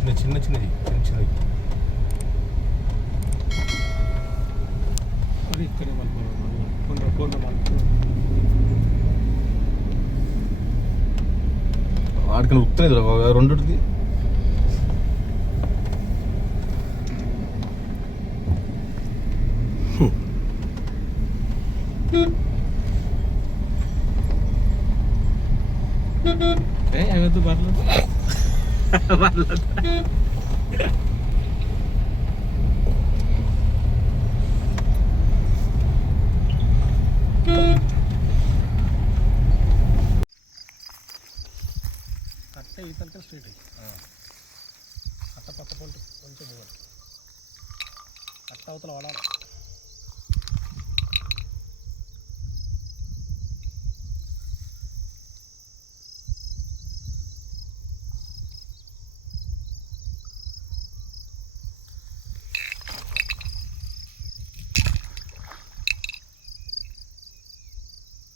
చిన్న చిన్న చిన్నది చిన్న చిన్నది అది ఇక్కడే వాడికి ఉక్కుతున్నాయి రెండుది అవద్దు పర్లేదు కట్ట ఈతలకే స్ట్రీట్ కట్ట పక్క పొంటి కొంచెం పోవాలి కట్ట అవతల వాడాలి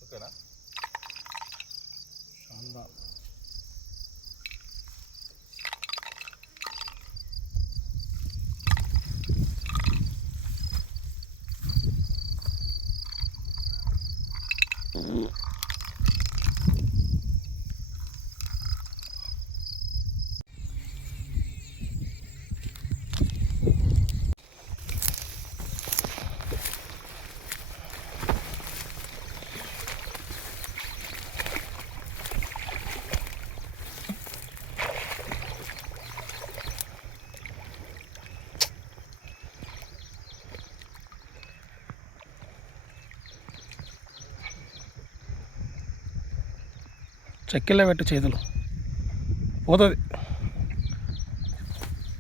ఓకేనా శాందా చెక్కెళ్ళ పెట్టు చేతులు పోతుంది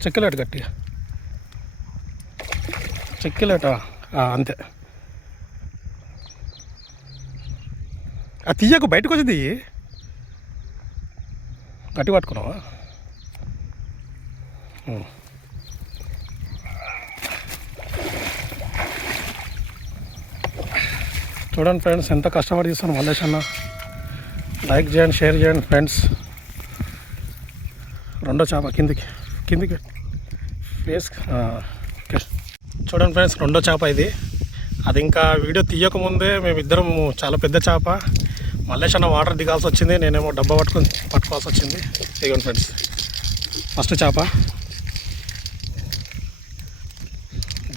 చెక్కెళ్ళ పెట్టు గట్టిగా చెక్కెళ్ళట అంతే ఆ తీయకు బయటకు వచ్చింది గట్టి పట్టుకున్నావా చూడండి ఫ్రెండ్స్ ఎంత కష్టపడి తీస్తాను మల్లేష్ అన్న లైక్ చేయండి షేర్ చేయండి ఫ్రెండ్స్ రెండో చేప కిందికి కిందికి ఫేస్ చూడండి ఫ్రెండ్స్ రెండో చేప ఇది అది ఇంకా వీడియో తీయకముందే మేమిద్దరం చాలా పెద్ద చేప మల్లేష్ అన్న వాటర్ దిగాల్సి వచ్చింది నేనేమో డబ్బా పట్టుకోవాల్సి వచ్చింది ఇదిగోండి ఫ్రెండ్స్ ఫస్ట్ చేప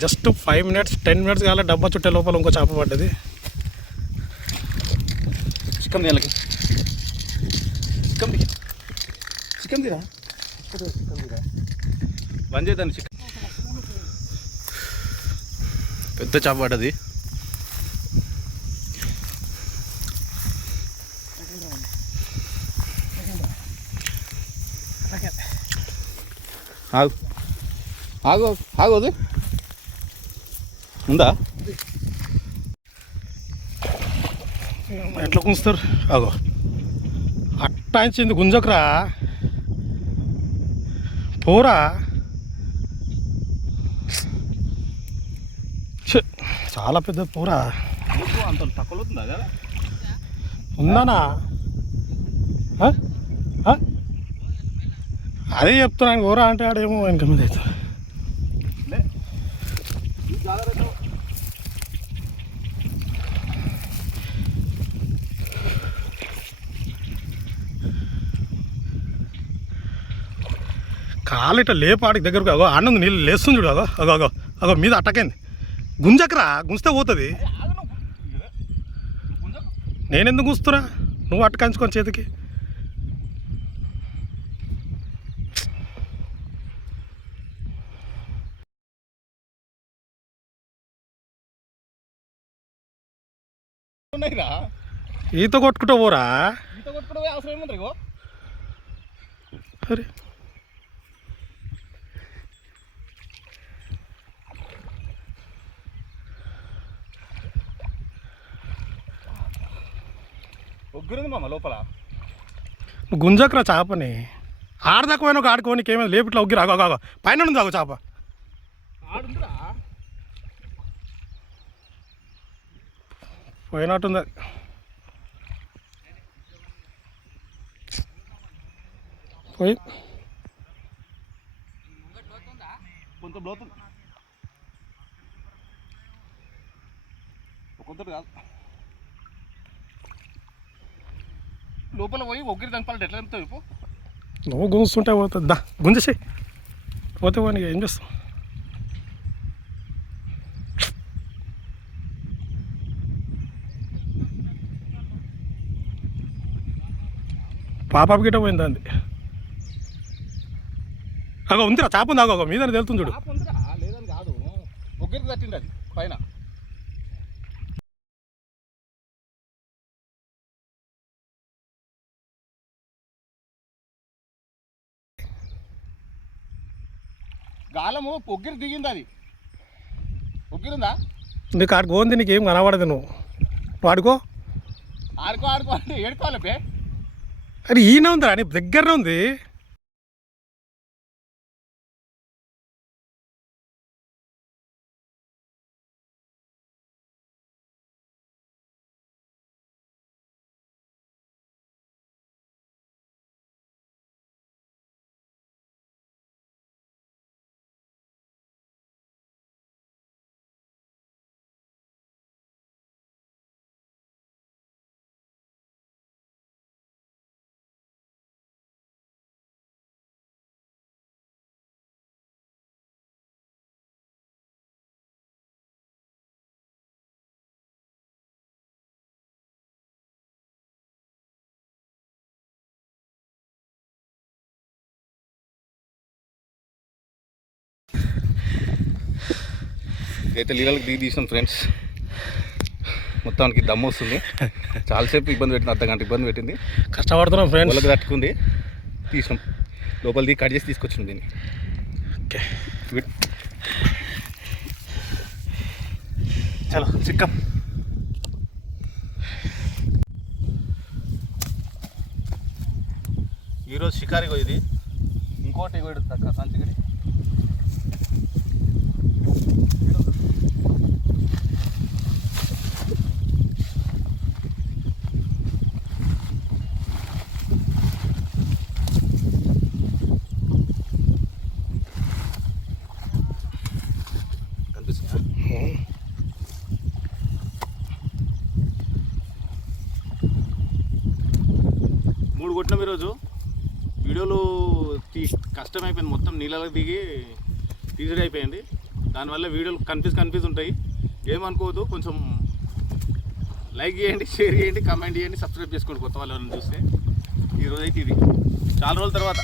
జస్ట్ 5 minutes 10 minutes కాలే డబ్బా చుట్టే లోపల ఇంకో చేప పడ్డది చికెన్ తీయాలకి చికెన్ తీరా బంద్ చేద్దాం చికెన్ పెద్ద చేప పడ్డది ఆగు ఆగు ఆగోది ఉందా ఎట్లా గుంజుతారు అగో అట్టాయించింది గుంజకురా పోరా చాలా పెద్ద పోరా అంత తక్కువ అవుతుందా ఉందానా అదే చెప్తున్నాను ఊరా అంటే ఆడేమో వెనక మీద అవుతుంది కాలు ఇట్లా లేపాడికి దగ్గరకు అగో ఆనందం నీళ్ళు లేస్తుంది చూడు అగో అగో అగో అగో మీద అట్టకైంది గుంజకరా గుంజితే పోతుంది నేనెందుకు గుంజుతురా నువ్వు అట్టకంచుకొని చేతికి ఈత కొట్టుకుంటూ పోరా అవసరం ఏముంది అరే ఒగ్గురుంది మామ లోపల గుంజకరా చేపని ఆడదాకా పోయినా ఒక ఆడుకోనికి ఏమైనా లేపు ఇట్లా ఒగ్గిరా ఆగో పైన ఉంది ఆగో చేప పోయినట్టుంది పోయి కొంచెం లోతుంది కొంత కాదు లోపల పోయి ఒగ్గిరి దంపాలంటే ఎట్లా దంపుతావు ఇప్పుడు నువ్వు గుంజుతుంటే పోతుంది దా గుంజేసి పోతే పోనీ ఏం చేస్తావు పాప గిట్ట పోయింది అంది అగో ఉందిరా చాప ఉంది అగో మీద తెలుతుంది చూడు లేదని కాదు ఒగ్గిరికి తట్టింది అది పైన గాలము ఒగ్గిరి దిగింది అది ఒగ్గిరిందా నీకు ఆడికి పోంది నీకేం కనబడదు నువ్వు వాడుకో ఆడుకో అంటే ఏడుకోవాలి బే అరే ఈయన ఉందిరా నీ దగ్గరనే ఉంది అయితే నీళ్ళకి దిగి తీసినాం ఫ్రెండ్స్ మొత్తానికి దమ్ము వస్తుంది చాలాసేపు ఇబ్బంది పెట్టింది అర్ధగంట ఇబ్బంది పెట్టింది కష్టపడుతున్నాం ఫ్రెండ్స్ వాళ్ళకి తట్టుకుంది తీసినాం లోపల దిగి కట్ చేసి తీసుకొచ్చినాం దీన్ని ఓకే చలో చిక్కం ఈరోజు షికారిగో ఇది ఇంకోటి కూడా సంచిగడి మూడు కొట్టినాం ఈరోజు వీడియోలు కష్టమైపోయింది మొత్తం నీళ్ళకి దిగి తీసిడి అయిపోయింది దానివల్ల వీడియోలు కన్ఫ్యూజ్ ఉంటాయి ఏమనుకోవద్దు కొంచెం లైక్ చేయండి షేర్ చేయండి కామెంట్ చేయండి సబ్స్క్రైబ్ చేసుకోండి కొత్త వాళ్ళని చూస్తే ఈరోజు అయితే ఇది చాలా రోజుల తర్వాత